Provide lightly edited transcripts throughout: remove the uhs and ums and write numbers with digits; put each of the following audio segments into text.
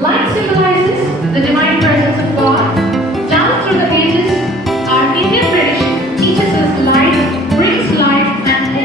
Light symbolizes the divine presence of God. Down through the ages, our Indian tradition teaches us light brings life and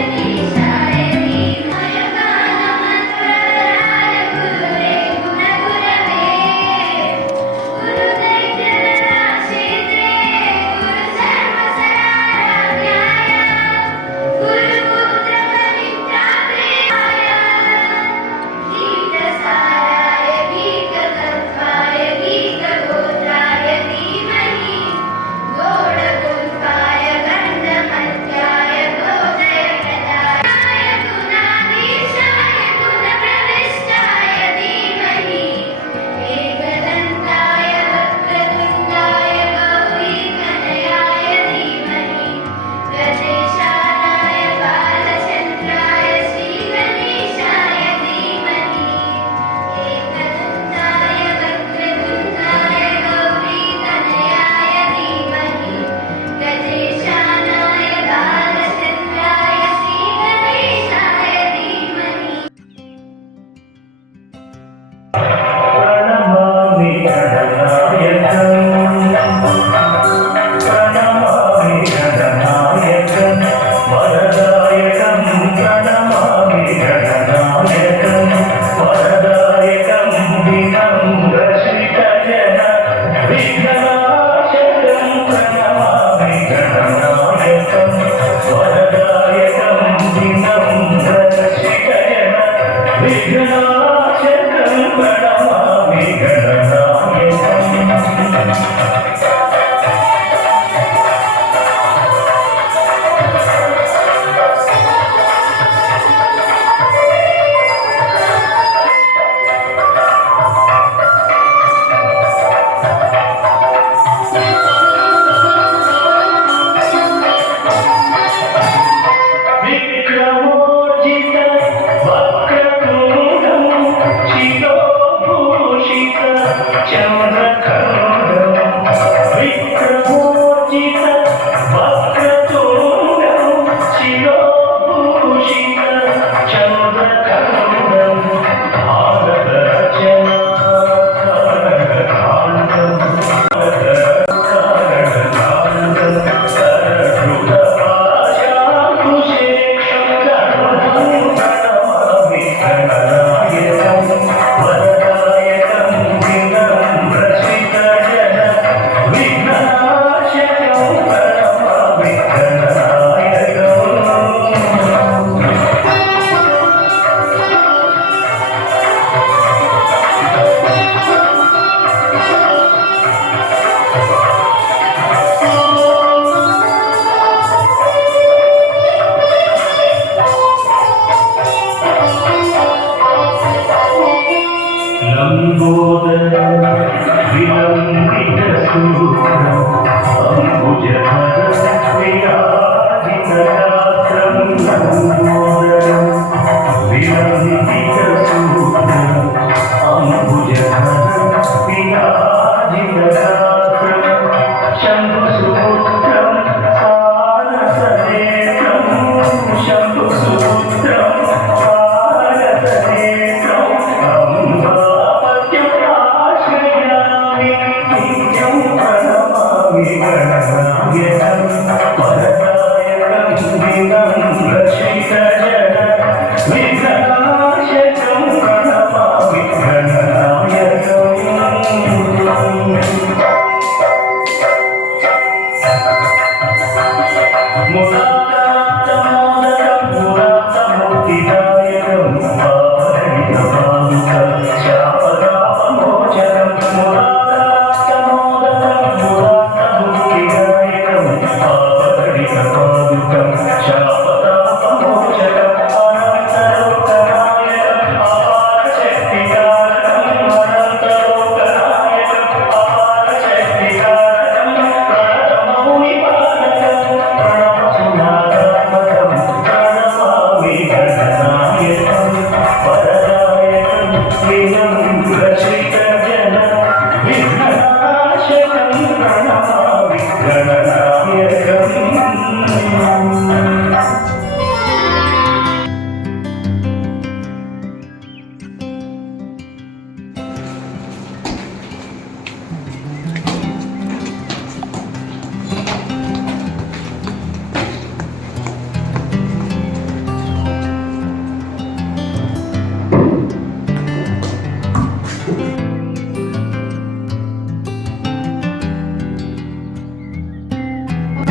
hope.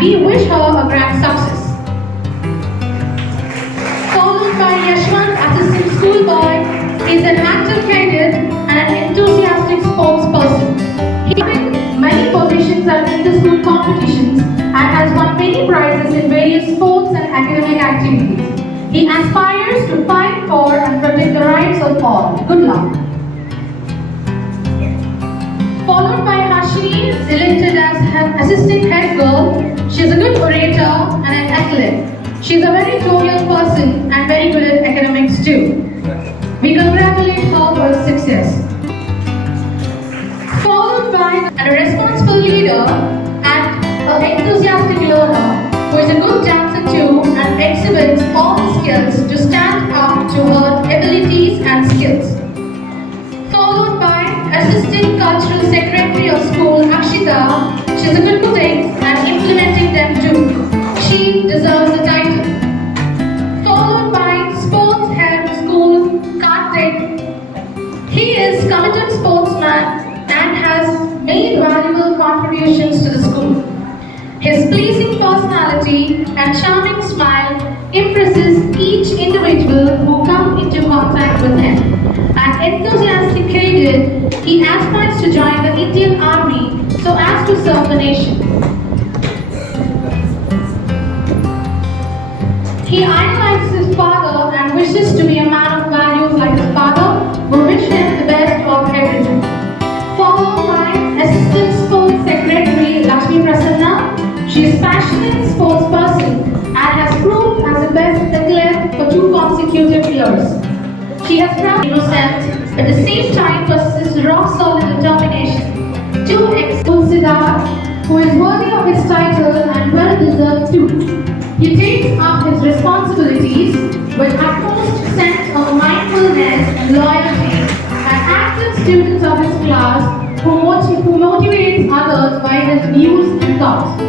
We wish her a grand success. Followed by Yashwant, assistant schoolboy. He is an active cadet and an enthusiastic sports person. He has won many positions at inter-school competitions and has won many prizes in various sports and academic activities. He aspires to fight for and protect the rights of all. Good luck. Followed by Hashini, elected as her assistant head girl. She is a good orator and an athlete. She is a very jovial person and very good at academics too. We congratulate her for her success. Followed by a responsible leader and an enthusiastic learner who is a good dancer too and exhibits all the skills to stand up to her abilities and skills. Followed by Assistant Cultural Secretary of School, Akshita. She is a good putting and implementing them too. She deserves the title. Followed by Sports Head School, Karthik. He is committed sportsman and has made valuable contributions to the school. His pleasing personality and charming smile impresses each individual who comes into contact with him. An enthusiastic cadet, he aspires to join the Indian Army so as to serve the nation. He idolizes his father and wishes to be a man of values like his father. We wish him the best of everything. Followed by Assistant Sports Secretary Lakshmi Prasanna. She is passionate sports person and has proved as the best athlete for 2 consecutive years. She has proud innocence, but at the same time possesses rock-solid determination. 2 Siddharth, who is worthy of his title and well-deserved too. He takes up his responsibilities with utmost sense of mindfulness and loyalty, an active student of his class who motivates others by his views and thoughts.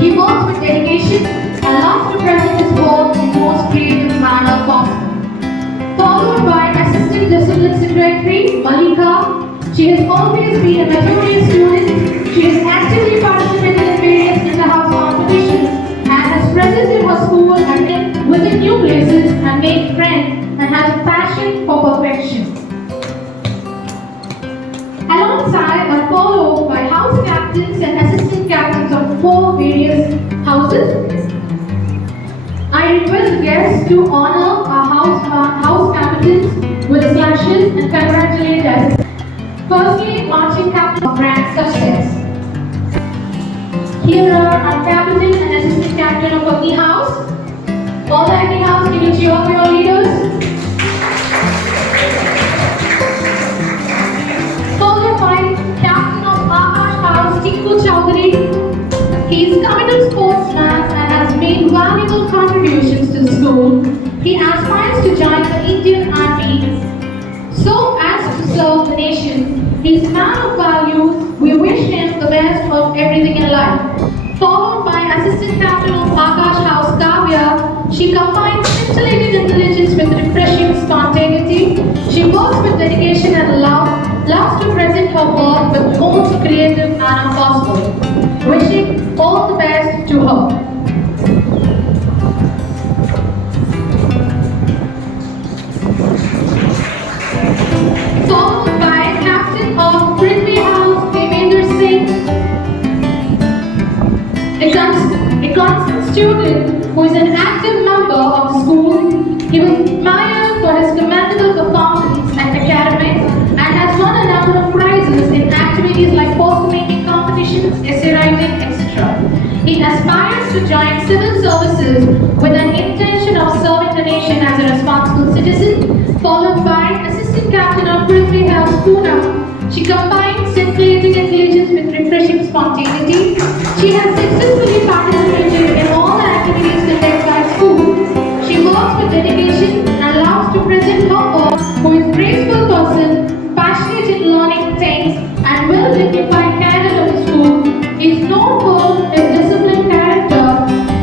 He works with dedication and loves to present his work in the most creative manner possible. Followed by Assistant Discipline Secretary, Malika. She has always been a meritorious student. She has actively participated in various inter-house competitions and has presented her school and been within new places and made friends and has a passion for perfection. Alongside are followed by house captains and assistant captains of 4 various houses. I request the guests to honor our house captains with slashes and congratulate us. Firstly, marching captain of grand success. Here are our captain and assistant captain of Agni House. All the Agni House, can you cheer for your leaders? Followed by captain of Akash House, Tinku Chowdhury. He is a committed sportsman and has made valuable contributions to the school. He aspires to join the Indian Army so as to serve the nation. He is a man of values. We wish him the best of everything in life. Followed by assistant captain of Akash House, Kavya. She combines scintillating intelligence with refreshing spontaneity. She works with dedication and loves to present her work with the most creative manner possible. Wishing all the best to her. Followed by captain of Rugby House, Devendra Singh, a constant student who is an active member of the school. He was admired for his commendable performance at academics and has won a number of prizes in activities like post-making competitions, essay writing, etc. He aspires to join civil services with an intention of serving the nation as a responsible citizen. Followed by assistant captain of Rugby House, Poona. She combines scintillating intelligence with refreshing spontaneity. She has successfully participated in all the activities conducted by school. She works with dedication and loves to present her work, who is a graceful person, passionate in learning things, and well-dignified cadet of the school. He is known for his disciplined character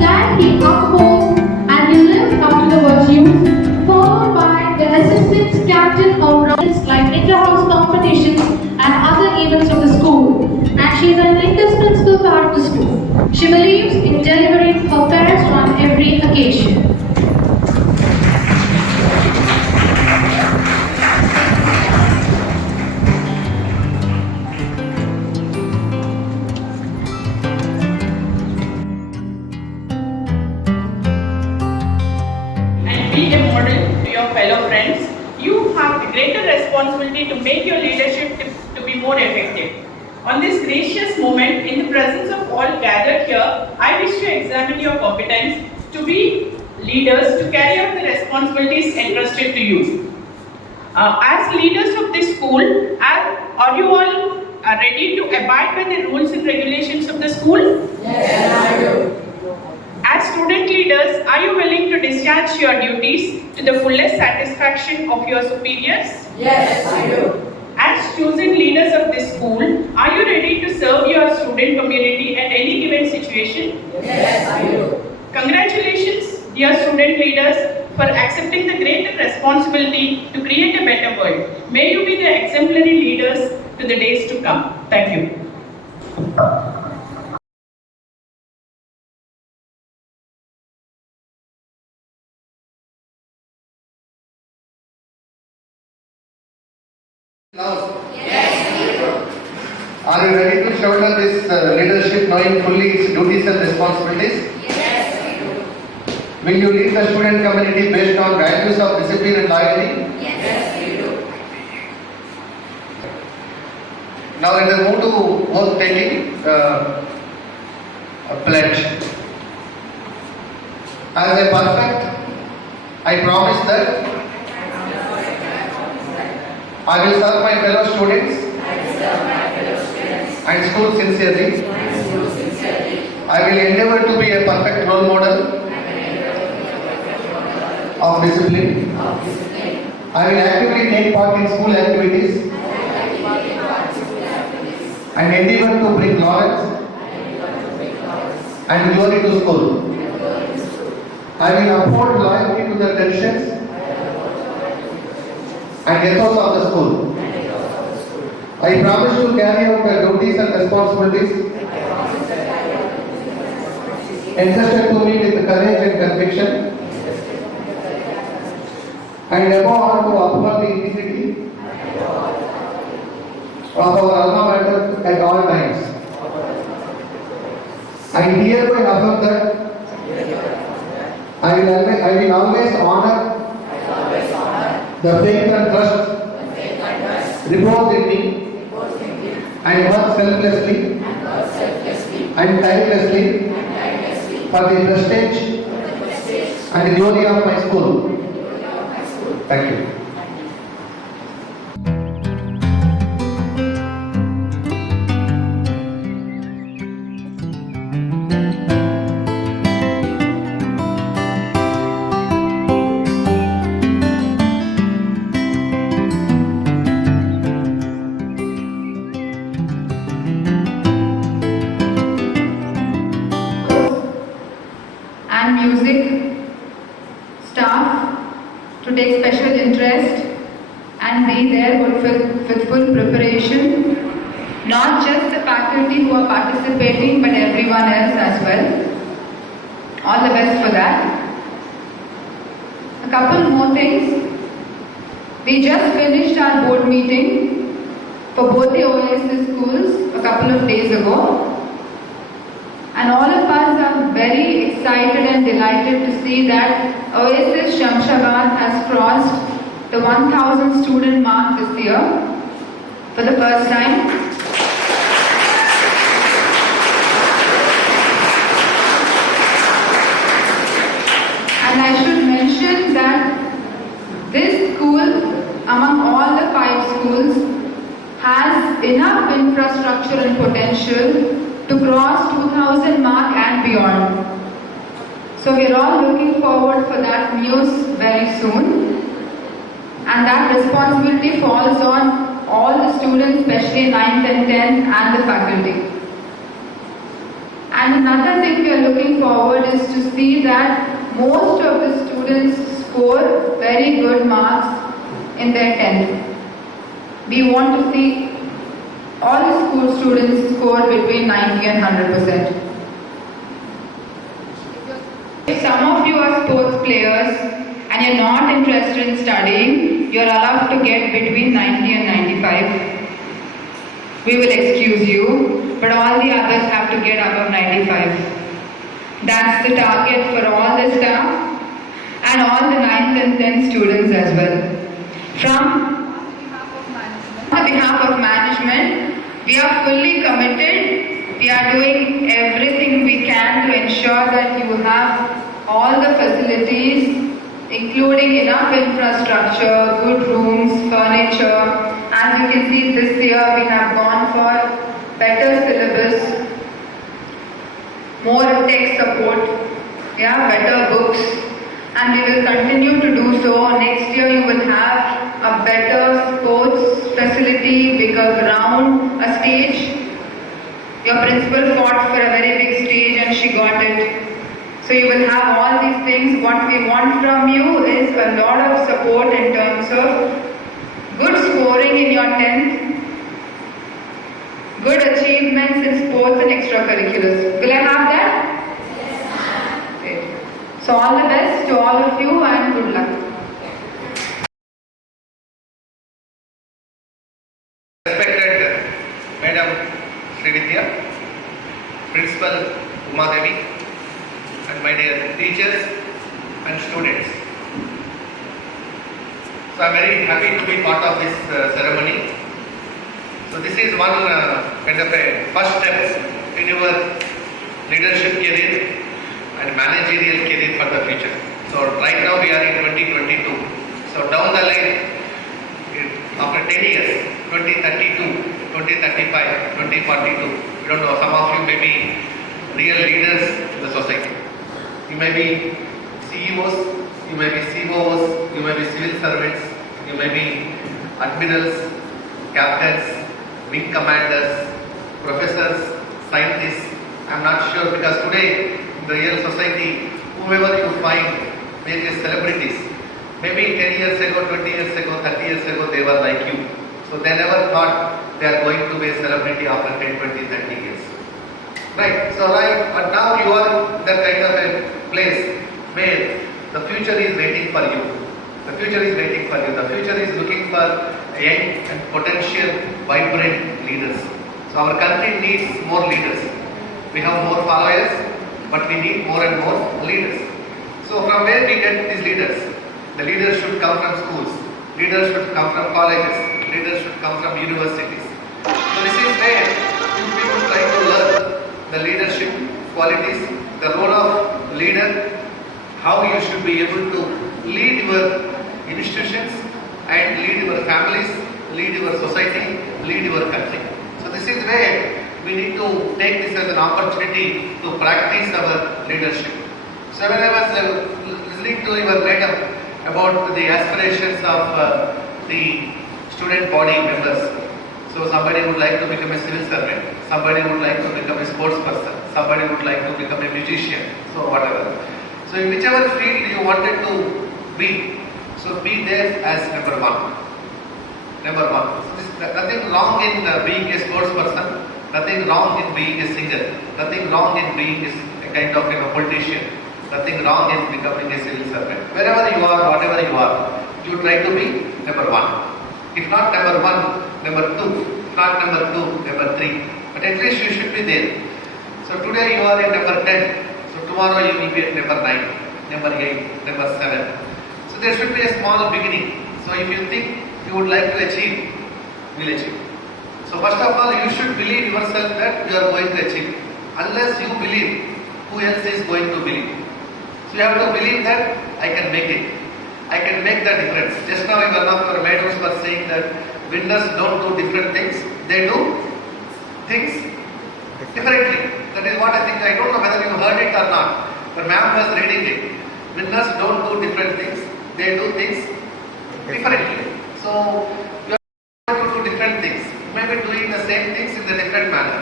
that he upholds and he lives up to the virtues. Followed by the assistant captain of rounds like inter-house competitions and other events of the school. And she is an indispensable part of the school. She believes in fellow friends, you have a greater responsibility to make your leadership to be more effective. On this gracious moment, in the presence of all gathered here, I wish to examine your competence to be leaders to carry out the responsibilities entrusted to you. As leaders of this school, are you all ready to abide by the rules and regulations of the school? Yes, I do. As student leaders, are you willing to discharge your duties to the fullest satisfaction of your superiors? Yes, I do. As chosen leaders of this school, are you ready to serve your student community at any given situation? Yes, I do. Congratulations, dear student leaders, for accepting the greater responsibility to create a better world. May you be the exemplary leaders to the days to come. Thank you. Yes, we do. Are you ready to shoulder this leadership knowing fully its duties and responsibilities? Yes, we do. Will you lead the student community based on values of discipline and loyalty? Yes, we do. Now let us move to oath taking a pledge. As a perfect, I promise that I will serve my fellow students and school sincerely. I will endeavor to be a perfect role model of discipline. I will actively take part in school activities and endeavor to bring knowledge and glory to school. I will uphold loyalty to the traditions and ethos of the school. I promise to carry out the duties and responsibilities entrusted to me with courage and conviction, and above all to uphold the integrity of our alma mater at all times. I hereby affirm that I will always honor the faith and trust reposed in me and work selflessly and tirelessly for the prestige and the glory of my school. Thank you. And music staff to take special interest and be there with full preparation, not just the faculty who are participating but everyone else as well. All the best for that. A couple more things. We just finished our board meeting for both the Oasis schools a couple of days ago. And all of us are very excited and delighted to see that Oasis Shamshabad has crossed the 1000 student mark this year for the first time. And I should mention that this school, among all the 5 schools, has enough infrastructure and potential to cross 2000 mark and beyond. So we are all looking forward for that news very soon. And that responsibility falls on all the students, especially 9th and 10th and the faculty. And another thing we are looking forward is to see that most of the students score very good marks in their 10th. We want to see all the school students score between 90 and 100%. If some of you are sports players and you're not interested in studying, you're allowed to get between 90 and 95. We will excuse you, but all the others have to get above 95. That's the target for all the staff. and all the 9th and 10th students as well. On behalf of management, we are fully committed. We are doing everything we can to ensure that you have all the facilities, including enough infrastructure, good rooms, furniture. As you can see, this year we have gone for better syllabus, more tech support, better books, and we will continue to do so. Next year you will have a better sports facility, bigger ground, a stage. Your principal fought for a very big stage and she got it. So you will have all these things. What we want from you is a lot of support in terms of good scoring in your 10th, good achievements in sports and extracurriculars. Will I have that? Yes. Great. So all the best to all of you and good luck. Respected Madam Srividya, Principal Umadevi, and my dear teachers and students. So I am very happy to be part of this ceremony. So this is one kind of a first step in your leadership career and managerial career for the future. So right now we are in 2022. So down the line, after 10 years, 2032, 2035, 2042, we don't know, some of you may be real leaders in the society. You may be CEOs, you may be COOs, you may be civil servants, you may be admirals, captains, wing commanders, professors, scientists. I am not sure, because today in the real society, whoever you find, various celebrities, maybe 10 years ago, 20 years ago, 30 years ago, they were like you. So they never thought they are going to be a celebrity after 10, 20, 30 years. Right, so but now you are in that kind of a place where the future is waiting for you. The future is waiting for you. The future is looking for young and potential, vibrant leaders. So our country needs more leaders. We have more followers, but we need more and more leaders. So from where we get these leaders? The leaders should come from schools. Leaders should come from colleges. Leaders should come from universities. So this is where people try to learn the leadership qualities, the role of leader, how you should be able to lead your institutions and lead your families, lead your society, lead your country. So this is where we need to take this as an opportunity to practice our leadership. So when I was listening to your madam about the aspirations of the student body members, so somebody would like to become a civil servant, somebody would like to become a sports person, somebody would like to become a musician, so whatever. So in whichever field you wanted to be, so be there as number one. Number one. So there's nothing wrong in being a sports person, nothing wrong in being a singer, nothing wrong in being a kind of politician, nothing wrong in becoming a civil servant. Wherever you are, whatever you are, you try to be number one. If not number one, number two. If not number two, number three. But at least you should be there. So today you are in number 10. So tomorrow you will be at number 9, number 8, number 7. So there should be a small beginning. So if you think you would like to achieve, you will achieve. So first of all, you should believe yourself that you are going to achieve. Unless you believe, who else is going to believe? So you have to believe that I can make it. I can make the difference. Just now one of our madams was saying that winners don't do different things, they do things differently. That is what I think. I don't know whether you heard it or not, but ma'am was reading it. Winners don't do different things, they do things differently. So you are going to do different things. You may be doing the same things in the different manner.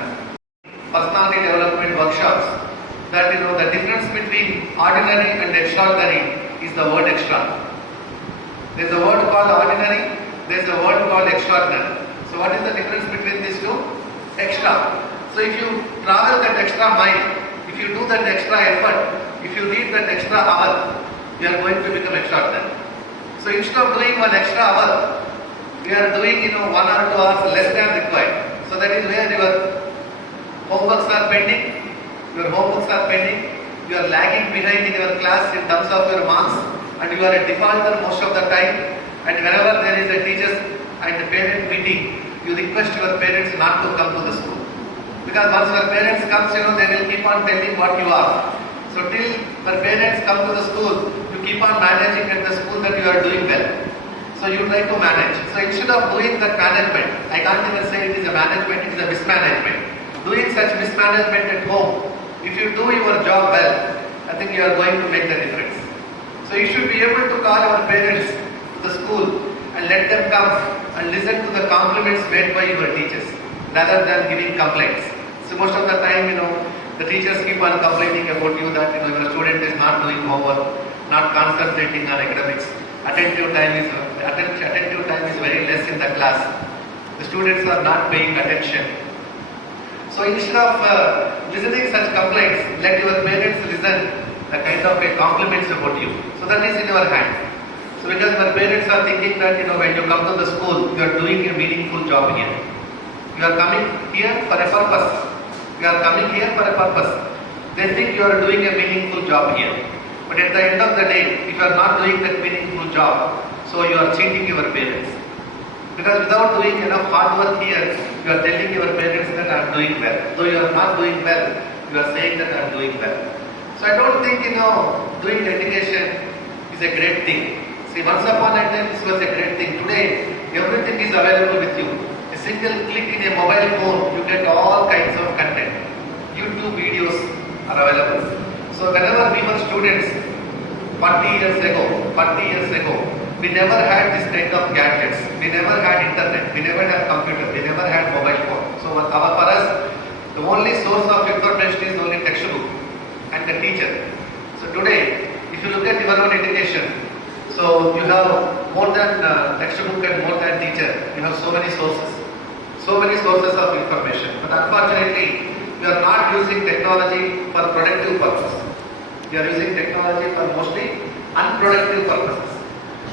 Personality development workshops, that the difference between ordinary and extraordinary is the word extra. There is a word called ordinary, there is a word called extraordinary. So what is the difference between these two? Extra. So if you travel that extra mile, if you do that extra effort, if you need that extra hour, you are going to become extraordinary. So instead of doing one extra hour, we are doing 1 or 2 hours less than required. So that is where your homeworks are pending, you are lagging behind in your class in terms of your marks, and you are a defaulter most of the time, and whenever there is a teachers and the parent meeting, you request your parents not to come to the school. Because once your parents comes, they will keep on telling what you are. So till your parents come to the school, you keep on managing at the school that you are doing well. So you try to manage. So instead of doing that management, I can't even say it is a management, it is a mismanagement. Doing such mismanagement at home, if you do your job well, I think you are going to make the difference. So you should be able to call your parents to the school and let them come and listen to the compliments made by your teachers rather than giving complaints. So most of the time, the teachers keep on complaining about you that your student is not doing homework, not concentrating on academics. Attentive time is very less in the class. The students are not paying attention. So instead of listening such complaints, let your parents listen the kind of compliments about you. So that is in your hand. So because your parents are thinking that when you come to the school, you are doing a meaningful job here. You are coming here for a purpose. You are coming here for a purpose. They think you are doing a meaningful job here. But at the end of the day, if you are not doing that meaningful job, so you are cheating your parents. Because without doing enough hard work here, you are telling your parents that I am doing well. Though you are not doing well, you are saying that I am doing well. So I don't think doing education is a great thing. See, once upon a time this was a great thing. Today, everything is available with you. A single click in a mobile phone, you get all kinds of content. YouTube videos are available. So whenever we were students, 40 years ago, we never had this kind of gadgets. We never had internet. We never had computer. We never had mobile phone. So for us, the only source of information is only textbook and the teacher. So today, if you look at your own education, so you have more than textbook and more than teacher. You have so many sources of information. But unfortunately, we are not using technology for productive purposes. We are using technology for mostly unproductive purposes.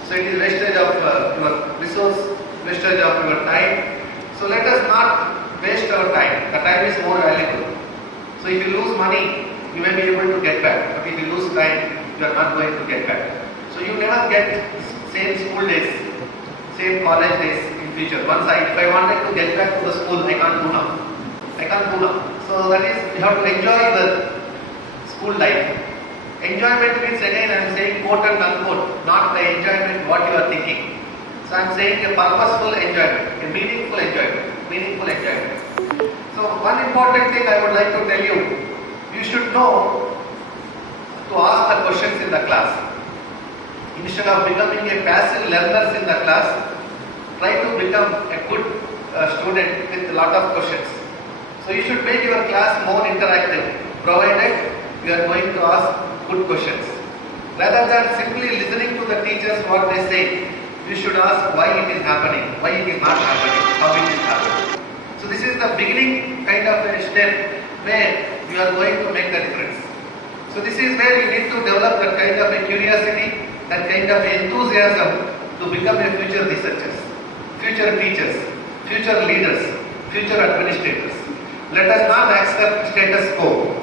So it is wastage of your resource, wastage of your time. So let us not waste our time. The time is more valuable. So if you lose money, you may be able to get back. But if you lose time, you are not going to get back. So you never get same school days, same college days in future. If I wanted to get back to the school, I can't do now. So that is, you have to enjoy the school life. Enjoyment means, again I am saying quote and unquote, not the enjoyment what you are thinking. So I am saying a purposeful enjoyment, a meaningful enjoyment. So one important thing I would like to tell you, you should know to ask the questions in the class. Instead of becoming a passive learner in the class, try to become a good student with a lot of questions. So you should make your class more interactive, provided you are going to ask good questions. Rather than simply listening to the teachers what they say, you should ask why it is happening, why it is not happening, how it is happening. So this is the beginning kind of a step where you are going to make the difference. So this is where you need to develop that kind of a curiosity, that kind of enthusiasm to become a future researchers, future teachers, future leaders, future administrators. Let us not accept status quo.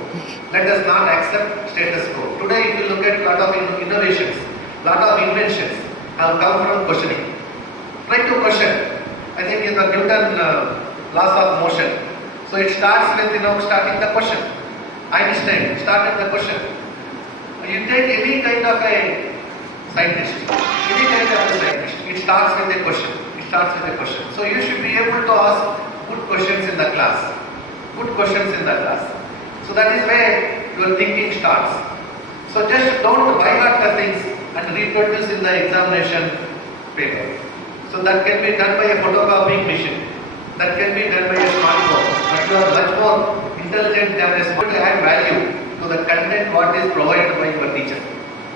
Today, if you look at a lot of innovations, lot of inventions have come from questioning. Try to question. I think in the Newton laws of motion. So it starts with starting the question. Einstein started the question. You take any kind of a scientist, it starts with a question. So you should be able to ask good questions in the class. So that is where your thinking starts. So just don't buy out the things and reproduce in the examination paper. So that can be done by a photocopying machine. That can be done by a smartphone. But you are much more intelligent than a smartphone. To add value to the content what is provided by your teacher.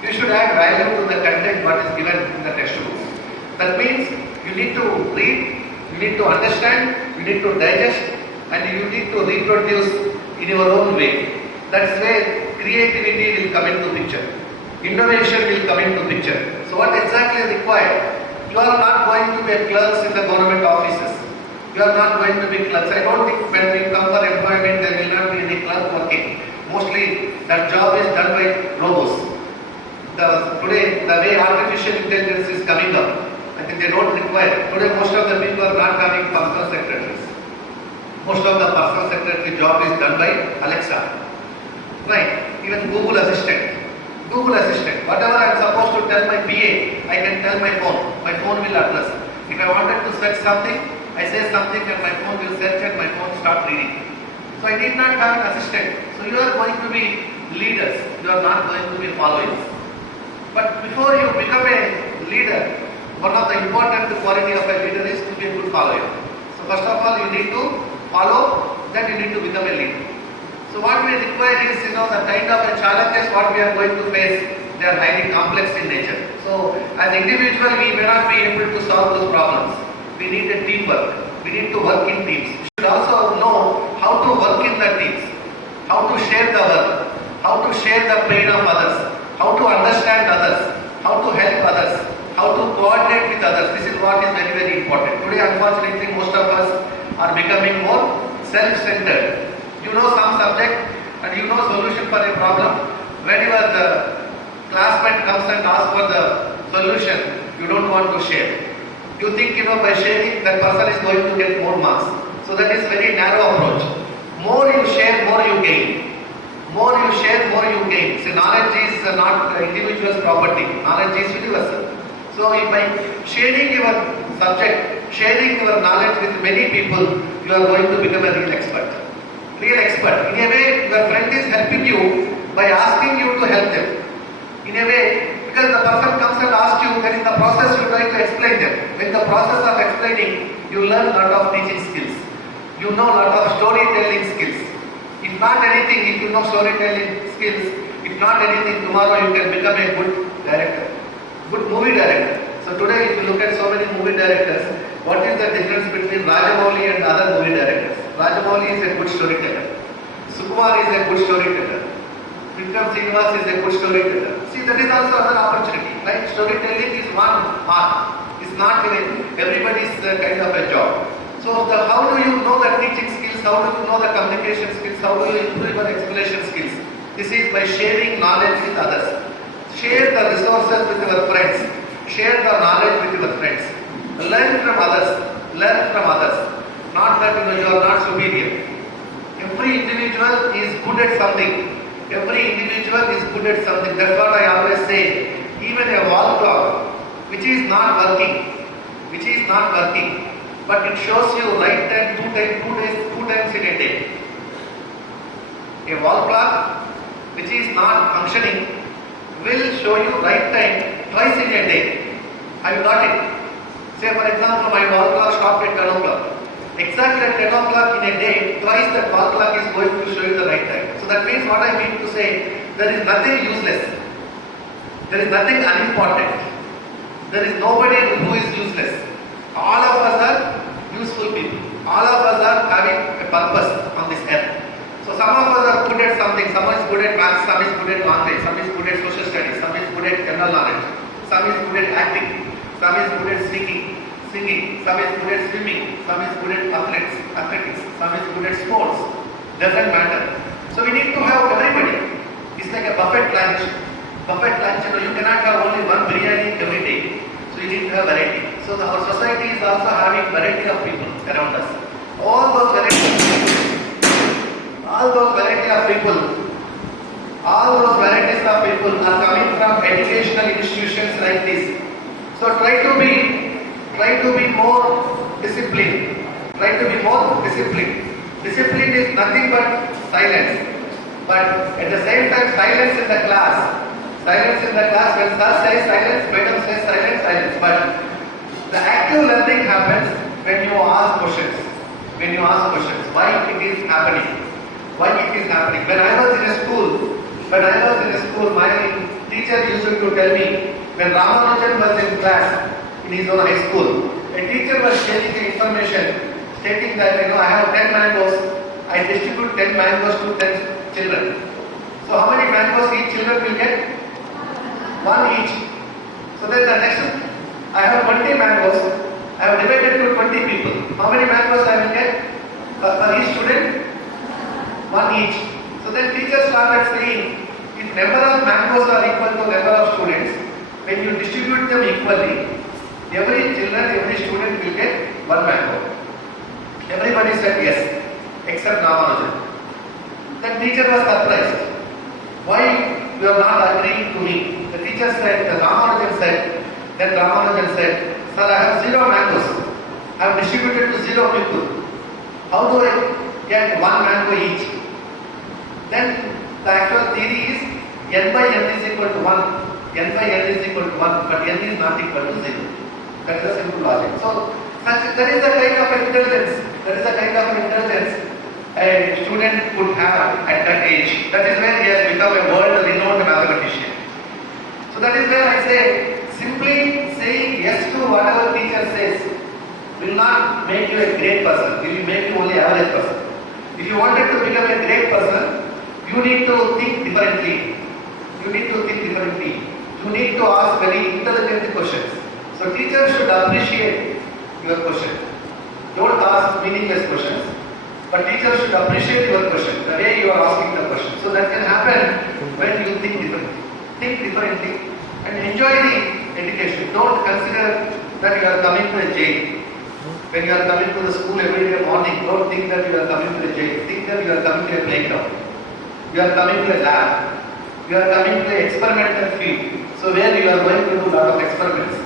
You should add value to the content what is given in the textbook. That means you need to read, you need to understand, you need to digest, and you need to reproduce in your own way. That's where creativity will come into picture. Innovation will come into picture. So what exactly is required? You are not going to be clerks in the government offices. You are not going to be clerks. I don't think when we come for employment there will not be any clerk working. Mostly that job is done by robots. today, the way artificial intelligence is coming up, I think they don't require. Today, most of the people are not having personal secretaries. Most of the personal secretary job is done by Alexa. Right? Even Google Assistant. Google Assistant. Whatever I am supposed to tell my PA, I can tell my phone. My phone will address. If I wanted to search something, I say something and my phone will search and my phone start reading. So I need not have an assistant. So you are going to be leaders. You are not going to be followers. But before you become a leader, one of the important quality of a leader is to be a good follower. So first of all, you need to follow, then you need to become a leader. So what we require is, the kind of challenges what we are going to face, they are highly complex in nature. So as individual, we may not be able to solve those problems. We need a teamwork. We need to work in teams. We should also know how to work in the teams, how to share the work, how to share the pain of others, how to understand others, how to help others, how to coordinate with others. This is what is very, very important. Today, unfortunately, most of us are becoming more self-centered. You know some subject and you know solution for a problem. When your classmate comes and asks for the solution, you don't want to share. You think, by sharing, that person is going to get more marks. So that is very narrow approach. More you share, more you gain. More you share, more you gain. See, knowledge is not individual's property. Knowledge is universal. So if by sharing your subject, sharing your knowledge with many people, you are going to become a real expert. Real expert. In a way, your friend is helping you by asking you to help them. In a way, because the person comes and asks you, then in the process you try to explain them. In the process of explaining, you learn a lot of teaching skills. You know a lot of storytelling skills. If not anything, if you know storytelling skills, if not anything, tomorrow you can become a good director. Good movie director. So today, if you look at so many movie directors, what is the difference between Rajamouli and other movie directors? Rajamouli is a good storyteller. Sukumar is a good storyteller. Vikram Srinivas is a good storyteller. See, that is also another opportunity, right? Storytelling is one art. It's not everybody's kind of a job. So how do you know the teaching skills? How do you know the communication skills? How do you improve your explanation skills? This is by sharing knowledge with others. Share the resources with your friends. Share the knowledge with your friends. Learn from others. Learn from others. Not that you are not superior. Every individual is good at something. Every individual is good at something. That's what I always say. Even a wall clock, which is not working, but it shows you right time two times in a day. A wall clock, which is not functioning, will show you right time twice in a day. Have you got it? Say for example, my wall clock stopped at 10 o'clock. Exactly at 10 o'clock in a day, twice that wall clock is going to show you the right time. So that means what I mean to say, there is nothing useless. There is nothing unimportant. There is nobody who is useless. All of us are useful people. All of us are having a purpose on this earth. So some of us are good at something. Some is good at maths, some is good at language, some is good at social studies, some is good at general knowledge, some is good at acting, some is good at singing, some is good at swimming, some is good at athletics, some is good at sports. Doesn't matter. So we need to have everybody. It's like a buffet lunch. You cannot have only one biryani every day. So you need to have variety. So our society is also having variety of people around us. All those variety of people are coming from educational institutions like this. So try to be more disciplined. Discipline is nothing but silence. But at the same time, silence in the class. When sir says silence, madam says silence. But the active learning happens when you ask questions. Why it is happening? When I was in a school, my teacher used to tell me, when Ramanujan was in class in his own high school, a teacher was sharing the information stating that I have 10 mangoes, I distribute 10 mangoes to 10 children. So how many mangoes each children will get? One each. So then the next, I have 20 mangoes, I have divided to 20 people. How many mangoes I will get for each student? One each. So then teacher started saying, if number of mangoes are equal to number of students, when you distribute them equally, every student will get one mango. Everybody said yes, except Ramanujan. The teacher was surprised. Why you are not agreeing to me? The teacher said, Ramanujan said, sir, I have 0 mangoes. I have distributed to 0 people. How do I get 1 mango each? Then the actual theory is n by n is equal to 1. N by n is equal to 1, but n is not equal to 0. That is a simple logic. So, that is the kind of intelligence. That is the kind of intelligence a student could have at that age. That is when he has become a world-renowned mathematician. So that is where I say, simply saying yes to whatever teacher says will not make you a great person. It will make you only average person. If you wanted to become a great person, you need to think differently. You need to ask very intelligent questions. So teachers should appreciate your question. Don't ask meaningless questions, but teachers should appreciate your question, the way you are asking the question. So that can happen when you think differently. Think differently and enjoy the education. Don't consider that you are coming to a jail. When you are coming to the school every day morning, don't think that you are coming to a jail. Think that you are coming to a playground. You are coming to a lab. You are coming to an experimental field. So where you are going to do a lot of experiments.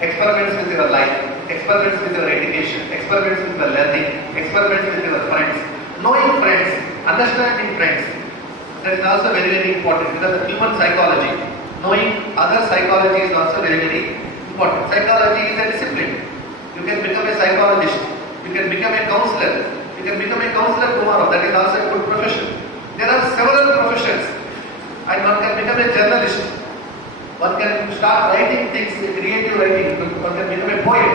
Experiments with your life, experiments with your education, experiments with your learning, experiments with your friends. Knowing friends, understanding friends. That is also very, very important because of human psychology. Knowing other psychology is also very, very important. Psychology is a discipline. You can become a psychologist. You can become a counselor. You can become a counselor tomorrow. That is also a good profession. There are several professions. And one can become a journalist. One can start writing things, creative writing. One can become a poet.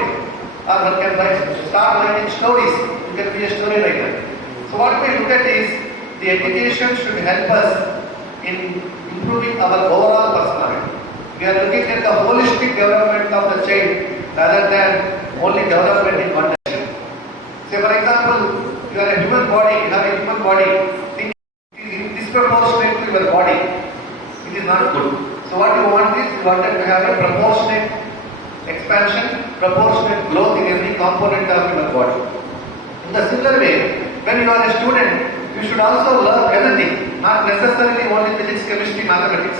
Or one can start writing stories. You can be a story writer. So what we look at is the education should help us in improving our overall personality. We are looking at the holistic development of the child rather than only development in one direction. Say for example, you are a human body, you have a human body, think it is disproportionate to your body. It is not good. So what you want is, you wanted to have a proportionate expansion, proportionate growth in every component of your body. In the similar way, when you are a student, you should also learn everything, not necessarily only physics, chemistry, mathematics.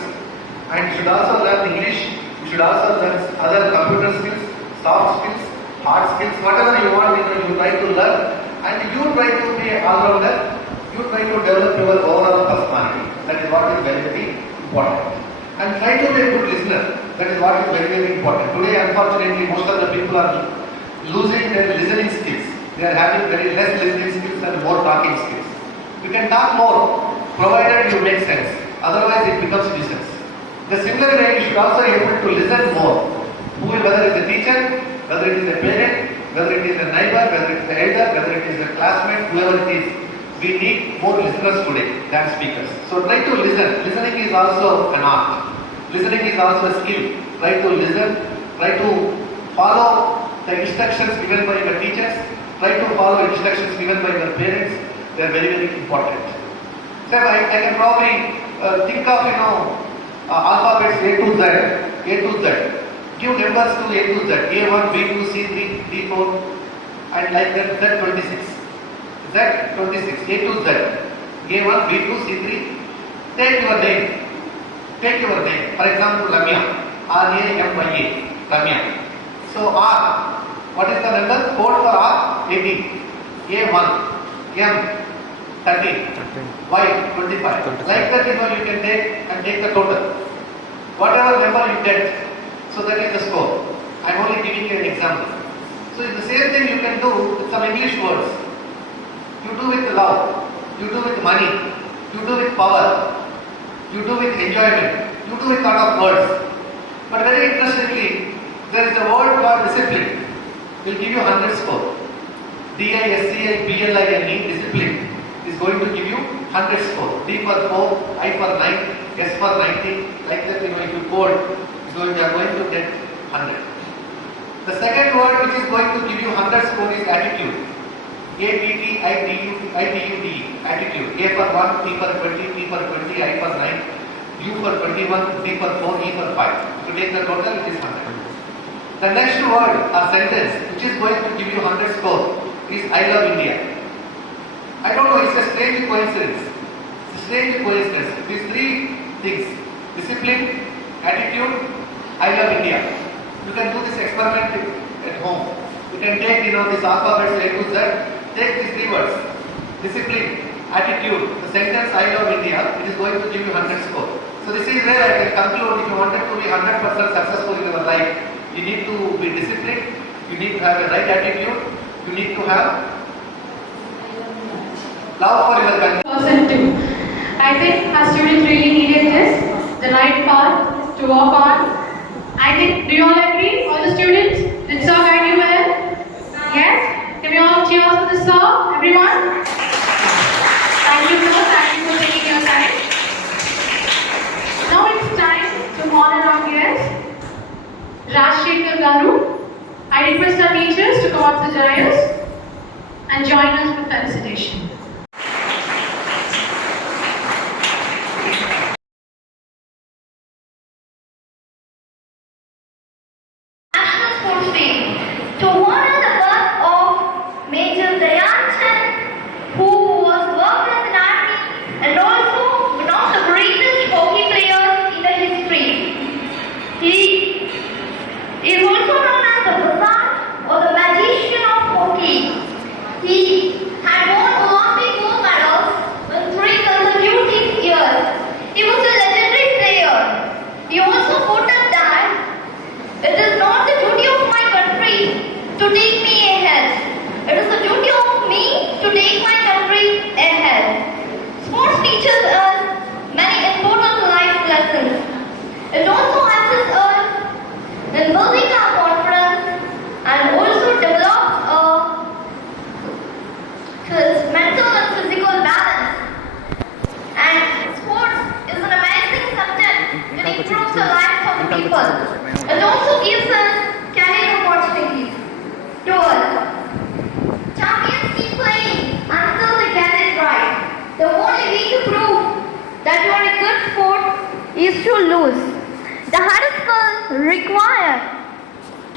And you should also learn English, you should also learn other computer skills, soft skills, hard skills, whatever you want, you try to learn. And you try to be an all-rounder, you try to develop your overall personality. That is what is very, very important. And try to be a good listener. That is what is very, very important. Today, unfortunately, most of the people are losing their listening skills. They are having very less listening skills and more talking skills. You can talk more, provided you make sense. Otherwise, it becomes nuisance. The similar way, you should also be able to listen more. Whether it is a teacher, whether it is a parent, whether it is a neighbor, whether it is an elder, whether it is a classmate, whoever it is, we need more listeners today than speakers. So try to listen. Listening is also an art. Listening is also a skill. Try to listen. Try to follow the instructions given by your teachers. Try to follow instructions given by your parents. They are very, very important. So I can probably think of, alphabets A to Z. Give numbers to A to Z. A1, B2, C3, D4, and like that Z26. Z26, A to Z. A1, B2, C3. Take your name. For example, Ramya. R-A-M-Y-A. Ramya. So R. What is the number? Code for R, 18. A1. M, 13. Y, 25. Like that, you can take the total. Whatever number you get, so that is the score. I am only giving you an example. So the same thing you can do with some English words. You do with love, you do with money, you do with power, you do with enjoyment, you do with lot of words. But very interestingly, there is a word called discipline. Will give you 100 score. D-I-S-C-I-P-L-I-N-E, discipline, is going to give you 100 score. D for 4, I for 9, S for 90. Like that, if you code, so you are going to get 100. The second word which is going to give you 100 score is attitude. A-T-T-I-T-U-D-E, attitude. A for 1, T for 20, T for 20, I for 9. U for 21, D for 4, E for 5. If you take the total, it is 100. The next word or sentence which is going to give you 100 score is I love India. I don't know, it's a strange coincidence. It's a strange coincidence. These three things: discipline, attitude, I love India. You can do this experiment at home. You can take these alphabets A to Z. Take these three words: discipline, attitude, the sentence I love India. It is going to give you 100 score. So this is where I can conclude. If you wanted to be 100% successful in your life, you need to be disciplined. You need to have a right attitude. You need to have love for your country. Person too. I think our students really needed this, the right path to walk on. I think, do you all agree, all the students? Did sir guide you well? Yes? Can we all cheer for the sir, everyone? Thank you sir, thank you for taking your time. Now it's time to honor our guest, Rashikar Garu. I request our teachers to come up to the dais and join us for felicitation. National Sports Day to honor the birth of Major Dayanchan, who was worked as an army and also one of the greatest hockey players in the history. He is also known as the wizard or the magician of hockey. He had won Olympic gold medals in 3 consecutive years. He was a legendary player. He also quoted that it is not the duty of my country to take me ahead. It is the duty of me to take my country ahead. Sports teaches us many important life lessons. It also assists us in building our confidence and also develops mental and physical balance. And sports is an amazing subject. It improves the lives of the people. It also gives us career opportunities to us. Champions keep playing until they get it right. The only way to prove that you are a good sport is to lose. The hardest skill required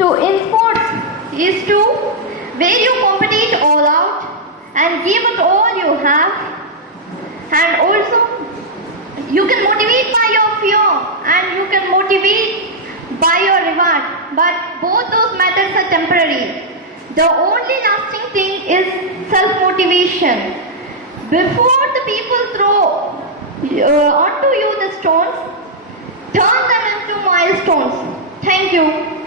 in sports is to where you compete all out and give it all you have, and also you can motivate by your fear and you can motivate by your reward, but both those methods are temporary. The only lasting thing is self-motivation. Before the people throw onto you the stones, turn them into milestones. Thank you.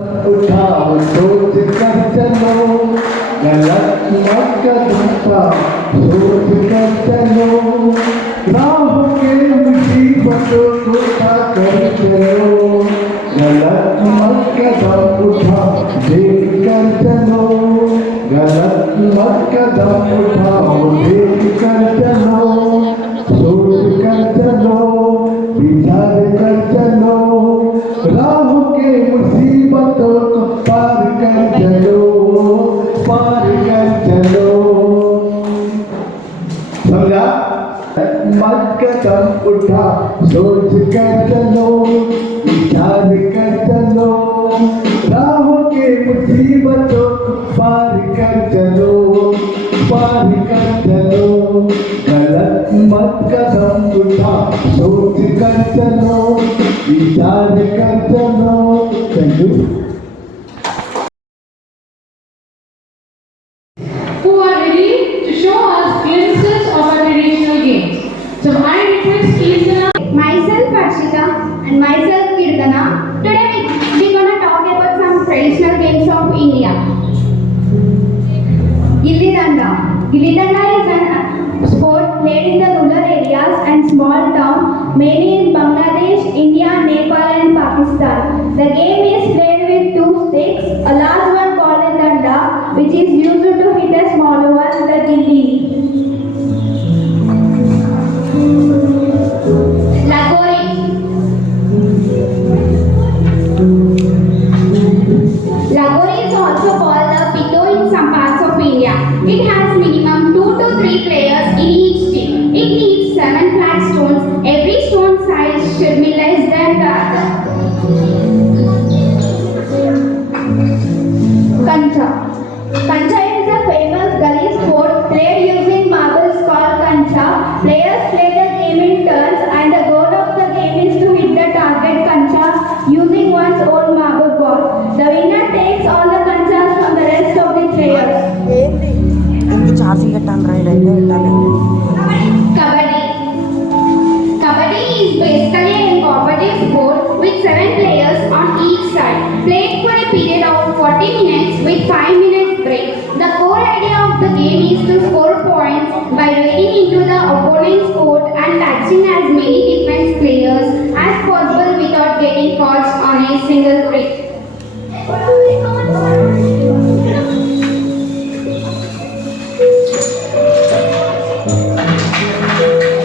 उठाओ सोच कर चलो, गलत मत कदम उठाओ सोच कर चलो, राहों के मुसीबतों को उठा कर चलो, गलत मत कदम उठाओ देख कर चलो, गलत मत कदम उठाओ देख कर चलो, सोच कर चलो, विचार कर चलो, राहों के मुसीबतों को पार कर चलो, पार कर चलो। समझा? मत कदम उठा सोच कर चलो, विचार कर चलो, राहों के मुसीबतों को पार कर चलो, पार कर चलो, गलत मत कदम उठा सोच कर चलो, विचार कर चलो। Thank you. Who are ready to show us glimpses of our traditional games. So I request Kirtana. Myself Arshita and myself Kirtana. Today we're gonna talk about some traditional games of India. Gilli Danda. Gilli Danda is a sport played in the rural areas and small towns, mainly in Bangladesh, India, Nepal and Pakistan. The game is played with two sticks, a large one called a danda, which is used to hit a smaller one, the gilli. Lagori. Lagori is also called the Pito in some parts of India. It has minimum 2 to 3 players in each team. It needs 7 flat stones. Every stone size should be less than the other. Kancha. Kancha is a famous gully sport played using marbles called kancha. Players play the game in turns and the goal of the game is to hit the target kancha using one's own marble ball. The winner takes all the kanchas from the rest of the players. Charging పెట్టాను right అయితే పెట్టాలి. Kabaddi. Kabaddi is basically a competitive sport with 7 players on each side, played for a period of 40 minutes with 5 minutes break. The core idea of the game is to score points by wading into the opponent's court and touching as many defense players as possible without getting caught on a single trick.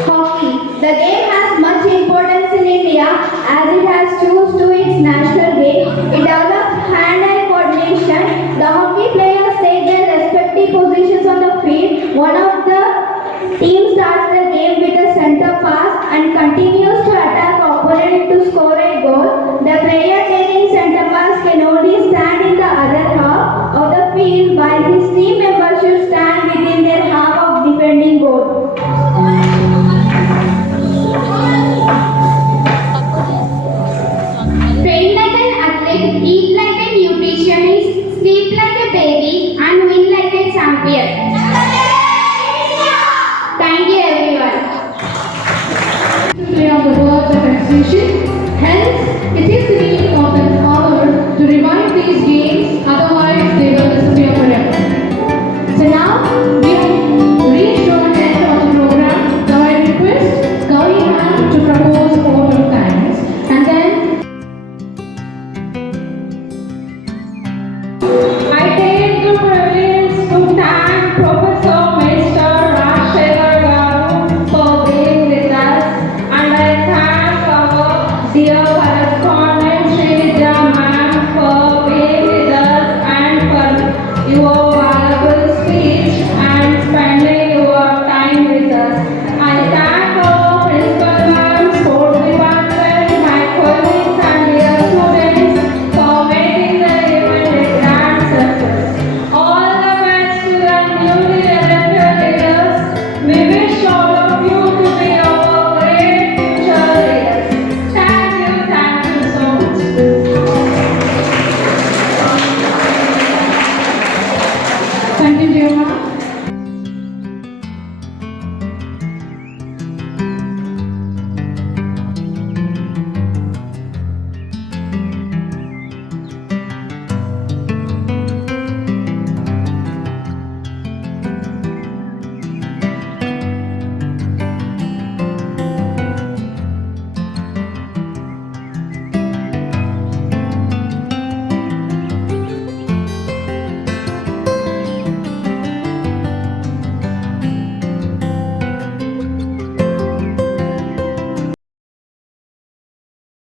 Hockey. The game has much importance in India as it has chose to its national game. It develops hand-eye coordination. The hockey players take their respective positions on the field. One of the team starts the game with a center pass and continues to attack opponent to score a goal. The player taking center pass can only stand in the other half of the field while his team members should stand within their half of defending goal. Train like an athlete, eat like a nutritionist, sleep like a baby, and win like a champion. Thank you, everyone. To play on the words of extinction. Hence, it is really of an honor to revive these games, otherwise they will disappear forever. So now, we have reached our end of the program. Now I request Gauri ma'am to propose a vote of thanks. And then, I take the privilege to thank Professor Mr. Rajshekhar Garu for being with us, and I thank our dear correspondent Sridhar ma'am for being with us and for your valuable speech and spending your time with us. I